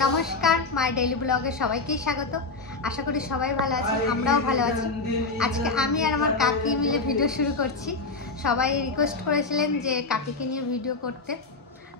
নমস্কার, my daily ব্লগে সবাইকে স্বাগত। আশা করি সবাই ভালো আছেন, আমরাও ভালো আছি। আজকে আমি আর আমার কাকি মিলে ভিডিও শুরু করছি। সবাই রিকোয়েস্ট করেছিলেন যে কাকিকে নিয়ে ভিডিও করতে,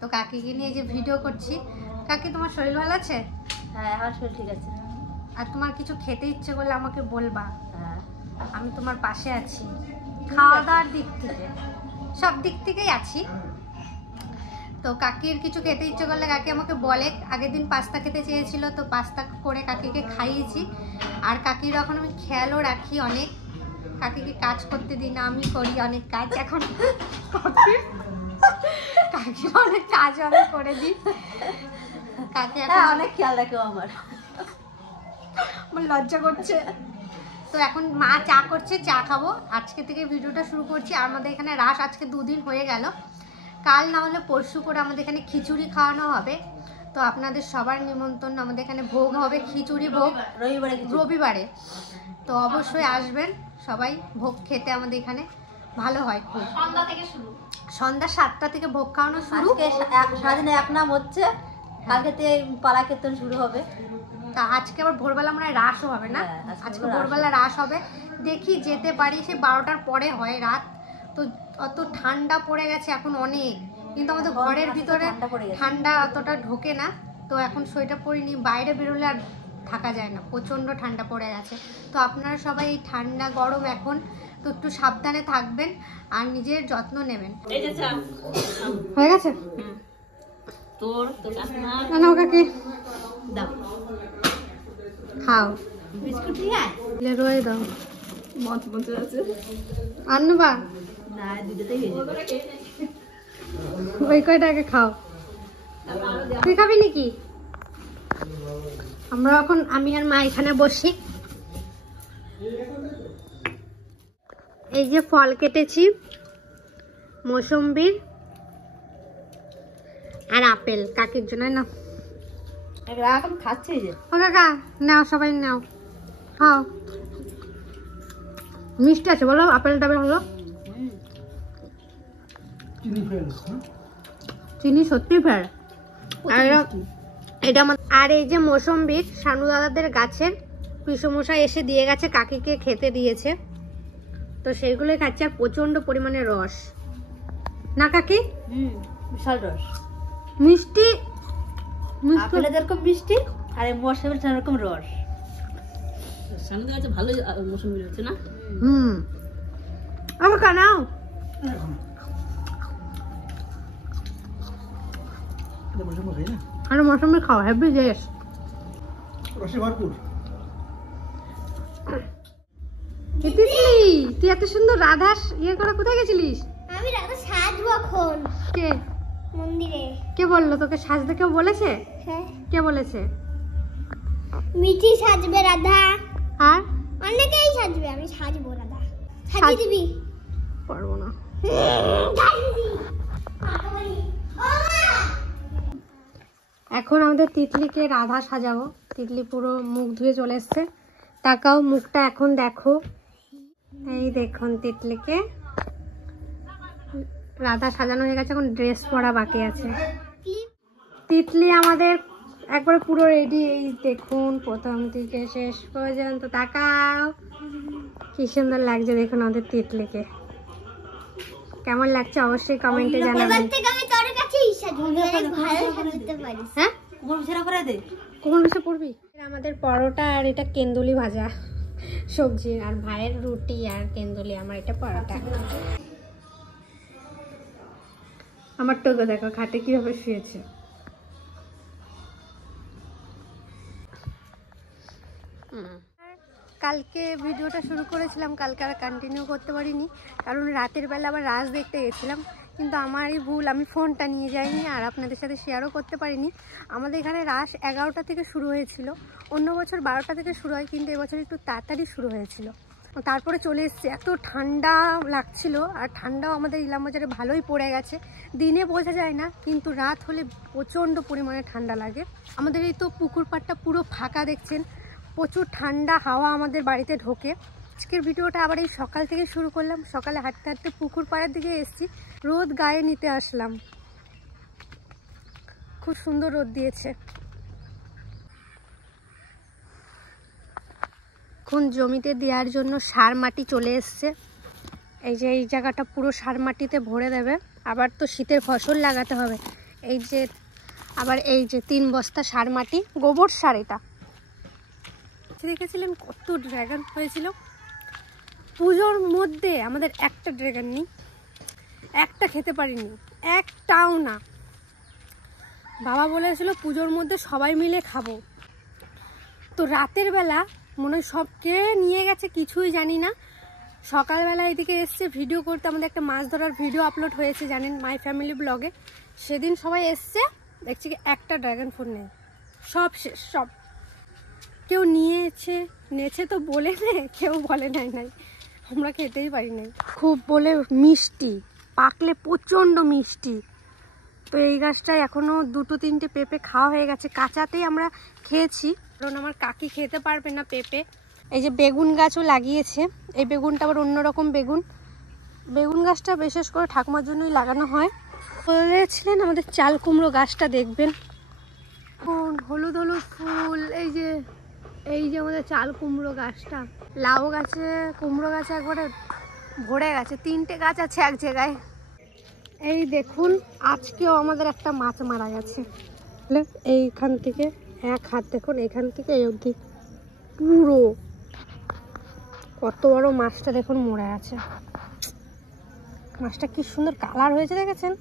তো কাকিকে নিয়ে যে ভিডিও করছি। কাকি, তোমার শরীর ভালো আছে? হ্যাঁ, আমার শরীর ঠিক আছে। আর তোমার কিছু খেতে ইচ্ছে করলে আমাকে বলবা, হ্যাঁ, আমি তোমার পাশে আছি। খাওয়া দাওয়ার দিক থেকে সব দিক থেকেই আছি। তো কাকির কিছু খেতে ইচ্ছে করলে কাকি আমাকে বলে। আগের দিন পাস্তা খেতে চেয়েছিল, তো পাস্তা করে কাকিকে খাইয়েছি। আর কাকির এখন আমি খেয়ালও রাখি অনেক। কাকিকে কাজ করতে দিই না, আমি করি অনেক কাজ। এখন কাকির অনেক কাজ আমি করে দিই। কাকি এখন অনেক খেয়াল রাখো আমার লজ্জা করছে। তো এখন মা চা করছে, চা খাবো। আজকে থেকে ভিডিওটা শুরু করছি। আর আমাদের এখানে রাস আজকে 2 দিন হয়ে গেল। কাল না হলে পরশু করে আমাদের এখানে খিচুড়ি খাওয়ানো হবে। তো আপনাদের সবার নিমন্ত্রণ। আমাদের এখানে ভোগ হবে, খিচুড়ি ভোগ রবিবারে। তো অবশ্যই আসবেন সবাই ভোগ খেতে। আমাদের এখানে ভালো হয় খুব। সন্ধ্যা 7টা থেকে ভোগ খাওয়ানো শুরু। সারাদিন এক নাম হচ্ছে, কালকে থেকে পালা কীর্তন শুরু হবে। তা আজকে আবার ভোরবেলা মনে হয় রাসও হবে না? আজকে ভোরবেলা রাস হবে। দেখি যেতে পারি। সে 12টার পরে হয় রাত। তো অত ঠান্ডা পড়ে গেছে এখন অনেক, কিন্তু আমাদের ঘরের ভিতরে ঠান্ডা অতটা ঢোকে না। তো এখন সোয়েটার পরিনি, বাইরে বেরোলে আর থাকা যায় না, প্রচণ্ড ঠান্ডা পড়ে গেছে। তো আপনারা সবাই এই ঠান্ডা গরম এখন তো একটু সাবধানে থাকবেন আর নিজের যত্ন নেবেন। হয়ে গেছে তোর কাকি, খাও বিস্কুট দিয়ে রয়ে দাও। মত মতো আছে আনবা না, দুটোতেই হয়ে যাবে। ওই কয়টাকে খাও। তুই খাবি নাকি? আমরা এখন আমি আর মা এখানে বসি। এই যে ফল কেটেছি, মৌসম্বির আর আপেল কাকির জন্য। না এখন খাচ্ছে যে। ও কাকা নাও, সবাই নাও, খাও। মিষ্টি আছে বলো, আপেল টাপেল হলো। চিনি সত্যি ফের। আর এটা আমার। আর এই যে মৌসম্বির শানু দাদাদের গাছের পিসমশাই এসে দিয়ে গেছে, কাকিকে খেতে দিয়েছে। তো সেইগুলোই খাচ্ছে। আর প্রচন্ড পরিমাণে রস না কাকি? বিশাল রস, মিষ্টি। আপেল যেরকম মিষ্টি আর এই মৌসুমীর সেরকম রস। শানু গাছে ভালো মৌসুমী হচ্ছে না? আমার কানাও আরে মৌসুমি খাও, হেভি জেস রসে ভরপুর। তুই এত সুন্দর রাধা ইয়ে করে কোথায় গেছিলিস? আমি রাধা সাজবো এখন। কে? মন্দিরে। কে বললো তোকে সাজতে? কেউ বলেছে? হ্যাঁ। কে বলেছে? মিঠি সাজবে রাধা। আর অনেকেই সাজবে, আমি সাজবো রাধা। সাজিয়ে দিবি? পারবো না। এখন আমাদের তিতলিকে রাধা সাজাবো। তিতলি পুরো মুখ ধুয়ে চলে এসছে। তাকাও মুখটা, এখন দেখো। এই দেখুন তিতলিকে রাধা সাজানো হয়ে গেছে, এখন ড্রেস পরা বাকি আছে। তিতলি আমাদের একবারে পুরো রেডি। এই দেখুন প্রথম থেকে শেষ পর্যন্ত। তাকাও কি সুন্দর লাগছে দেখুন আমাদের তিতলিকে। কেমন লাগছে অবশ্যই কমেন্টে জানাবেন। এবার থেকে আমি তোর কাছেই সাজবো, ভালো সাজতে পারিস। হ্যাঁ, কোমর বিছানা করে দে। কোমর বিষে পড়বি? আমাদের পরোটা আর এটা কেন্দুলি ভাজা সবজি, আর ভাইয়ের রুটি আর কেন্দুলি, আমার এটা পরোটা। আমার টোগো দেখো খাটে কিভাবে শুয়েছে। কালকে ভিডিওটা শুরু করেছিলাম, কালকে আর কন্টিনিউ করতে পারিনি, কারণ রাতের বেলা আবার রাস দেখতে গেছিলাম। কিন্তু আমারই ভুল, আমি ফোনটা নিয়ে যাইনি আর আপনাদের সাথে শেয়ারও করতে পারিনি। আমাদের এখানে রাস 11টা থেকে শুরু হয়েছিল। অন্য বছর 12টা থেকে শুরু হয়, কিন্তু এবছর একটু তাড়াতাড়ি শুরু হয়েছিল। তারপরে চলে এসছে। এত ঠান্ডা লাগছিল, আর ঠান্ডাও আমাদের ইলামবাজারে ভালোই পড়ে গেছে। দিনে বোঝা যায় না, কিন্তু রাত হলে প্রচণ্ড পরিমাণে ঠান্ডা লাগে। আমাদের এই তো পুকুর পাড়টা পুরো ফাঁকা দেখছেন, প্রচুর ঠান্ডা হাওয়া আমাদের বাড়িতে ঢোকে। আজকের ভিডিওটা আবার এই সকাল থেকে শুরু করলাম। সকালে হাঁটতে হাঁটতে পুকুর পাড়ের দিকে এসেছি, রোদ গায়ে নিতে আসলাম। খুব সুন্দর রোদ দিয়েছে। এখন জমিতে দেওয়ার জন্য সার মাটি চলে এসছে। এই যে এই জায়গাটা পুরো সার মাটিতে ভরে দেবে। আবার তো শীতের ফসল লাগাতে হবে। এই যে আবার এই যে 3 বস্তা সার মাটি, গোবর সার। এটা দেখেছিলেন কত ড্রাগন হয়েছিল। পুজোর মধ্যে আমাদের একটা ড্রাগন নেই, একটা খেতে পারিনি, একটাও না। বাবা বলেছিল পুজোর মধ্যে সবাই মিলে খাবো। তো রাতের বেলা মনে হয় সবকে নিয়ে গেছে, কিছুই জানি না। সকালবেলা এদিকে এসছে ভিডিও করতে, আমাদের একটা মাছ ধরার ভিডিও আপলোড হয়েছে জানেন, মাই ফ্যামিলি ব্লগে। সেদিন সবাই এসছে, দেখছি কি একটা ড্রাগন ফ্রুট নেই, সব শেষ। সব কেউ নেছে তো বলে নেই, কেউ বলে নাই। আমরা খেতেই পারি নাই। খুব বলে মিষ্টি, পাকলে প্রচণ্ড মিষ্টি। তো এই গাছটায় এখনও 2-3টে পেঁপে খাওয়া হয়ে গেছে, কাঁচাতেই আমরা খেয়েছি, কারণ আমার কাকি খেতে পারবে না পেঁপে। এই যে বেগুন গাছও লাগিয়েছে। এই বেগুনটা আবার অন্যরকম বেগুন। বেগুন গাছটা বিশেষ করে ঠাকুমার জন্যই লাগানো হয়। বলেছিলেন আমাদের চাল কুমড়ো গাছটা দেখবেন, হলুদ হলুদ ফুল। এই যে আমাদের চাল কুমড়ো গাছটা, লাউ গাছে, কুমড়ো গাছে একবারে ভরে গেছে। 3টে গাছ আছে এক জায়গায়। এই দেখুন আজকেও আমাদের একটা মাছ মারা গেছে। এইখান থেকে 1 হাত, দেখুন এখান থেকে এই অবধি পুরো কত বড় মাছটা দেখুন মরে আছে। মাছটা কি সুন্দর কালার হয়েছে দেখেছেন।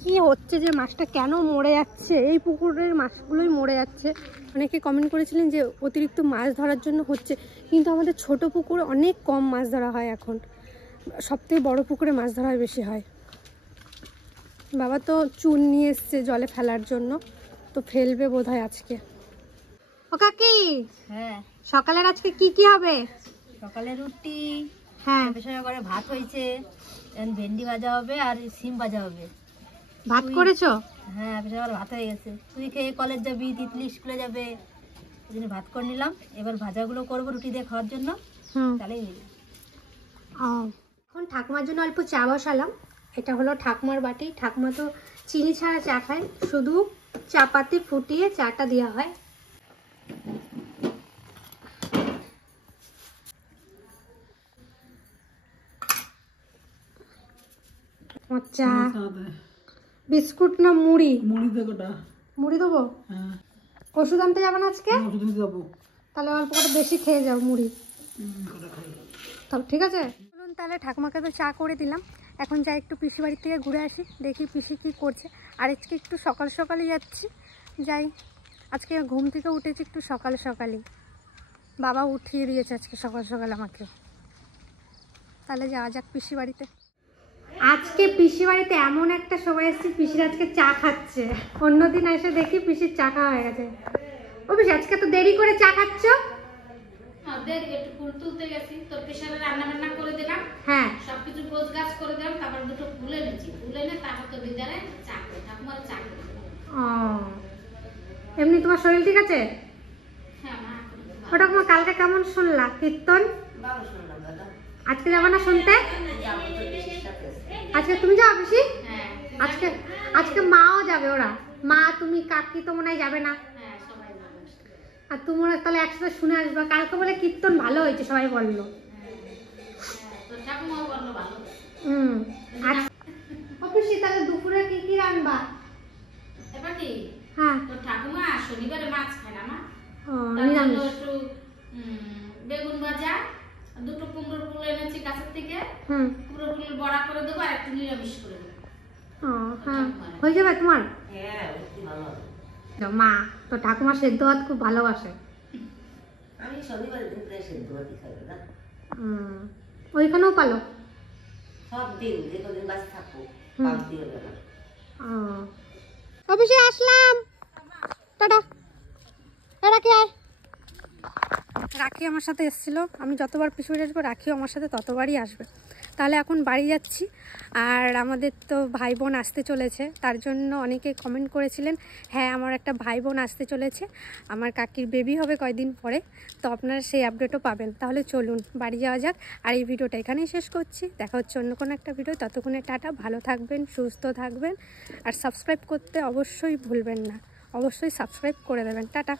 কি হচ্ছে যে মাছটা কেন মরে যাচ্ছে, এই পুকুরের মাছগুলোই মরে যাচ্ছে। অনেকে কমেন্ট করেছিলেন যে অতিরিক্ত মাছ ধরার জন্য হচ্ছে, কিন্তু আমাদের ছোট পুকুরে অনেক কম মাছ ধরা হয় এখন। সবথেকে বড় পুকুরে মাছ ধরা বেশি হয়। বাবা তো চুন নিয়ে এসছে জলে ফেলার জন্য, তো ফেলবে বোধহয় আজকে। ও কাকি, হ্যাঁ সকালের আজকে কি কি হবে? সকালে রুটি, হ্যাঁ পেছনে করে ভাত হয়েছে, ভেন্ডি ভাজা হবে আর সিম ভাজা হবে। ভাত করেছো? হ্যাঁ পেছনে করে ভাত হয়ে গেছে। তুই খেয়ে কলেজ যাবি, তিতলি স্কুলে যাবে, ওই জন্য ভাত করে নিলাম। এবার ভাজাগুলো করবো রুটি দিয়ে খাওয়ার জন্য, তাহলেই হয়ে যাবে। এখন ঠাকুমার জন্য অল্প চা বসালাম। এটা হলো ঠাকুমার বাটি। ঠাকুমা তো চিনি ছাড়া চা খায়, শুধু চা পাতি ফুটিয়ে চাটা দেওয়া হয়। চা, বিস্কুট না মুড়ি? মুড়ি দেবো। ওষুধ আনতে যাবে না আজকে? তাহলে অল্প করে বেশি খেয়ে যাও মুড়ি। তবে ঠিক আছে, বলুন তাহলে ঠাকুমাকে তো চা করে দিলাম। এখন যাই একটু পিসি বাড়ির থেকে ঘুরে আসি, দেখি পিসি কী করছে। আর আজকে একটু সকাল সকালই যাচ্ছি, যাই। আজকে ঘুম থেকে উঠেছি একটু সকাল সকালই, বাবা উঠিয়ে দিয়েছে আজকে সকাল সকাল আমাকে। তাহলে যাওয়া যাক পিসি বাড়িতে। আজকে পিসি বাড়িতে এমন একটা সময় এসেছি, পিসির আজকে চা খাচ্ছে। অন্যদিন এসে দেখি পিসির চা খাওয়া হয়ে গেছে। ও পিসি আজকে তো দেরি করে চা খাচ্ছ? একটু ফুল তুলতে গেছি, তোর প্রেশারে রান্না বান্না করে দিলাম, হ্যাঁ সবকিছু গোছ গাছ করে দিলাম, তারপর দুটো ফুল এনেছি, ফুল এনে তারপর তো বিদ্যালয়ে চা করে ঠাকুমার চা করে দিলাম। এমনি তোমার শরীর ঠিক আছে? হ্যাঁ মা, ওটা তোমার কালকে কেমন শুনলা কীর্তন? ভালো শুনলাম দাদা। আজকে যাবো না শুনতে? আজকে তুমি যাও পিসি? হ্যাঁ আজকে মাও যাবে। ওরা মা, তুমি, কাকি তো মনে হয় যাবে না। হ্যাঁ সবাই যাবে। আর তোমরা তাহলে একসাথে শুনে আসবে। কালকে বলে কীর্তন ভালো হয়েছে সবাই বললো। তোর ঠাকুমাও বললো ভালো। পিসি তাহলে দুপুরে কি কি রান্না? এবার কি হ্যাঁ, তোর ঠাকুমা শনিবারে মাছ খায় না মা, নিরামিষ। একটু বেগুন ভাজা, দুটো কুমড়োর ফুল এনেছি গাছের থেকে, কুমড়োর ফুল বড়া করে দেবো আর একটু নিরামিষ করে দেবো। হ্যাঁ হয়ে যাবে তোমার? হ্যাঁ ভালো হবে। মা তো ঠাকুমা সেদ্ধ ভাত খুব ভালোবাসে। আমি শনিবার দিন প্রায় সেদ্ধ ভাতই খাই না। ওইখানেও পালো? সব দিন যে কদিন বাসে থাকবো পাঁচ দিয়ে হবে না। অফিসে আসলাম, টাটা। রাখি আয়। রাখি আমার সাথে এসেছিলো। আমি যতবার পিছনে আসবো রাখিও আমার সাথে ততবারই আসবে। তাহলে এখন বাড়ি যাচ্ছি। আর আমাদের তো ভাই বোন আসতে চলেছে, তার জন্য অনেকে কমেন্ট করেছিলেন। হ্যাঁ, আমার একটা ভাই বোন আসতে চলেছে, আমার কাকির বেবি হবে কয়েকদিন পরে, তো আপনারা সেই আপডেটও পাবেন। তাহলে চলুন বাড়ি যাওয়া যাক। আর এই ভিডিওটা এখানেই শেষ করছি, দেখা হচ্ছে অন্য কোনো একটা ভিডিও। ততক্ষণে টাটা, ভালো থাকবেন, সুস্থ থাকবেন। আর সাবস্ক্রাইব করতে অবশ্যই ভুলবেন না, অবশ্যই সাবস্ক্রাইব করে দেবেন। টাটা।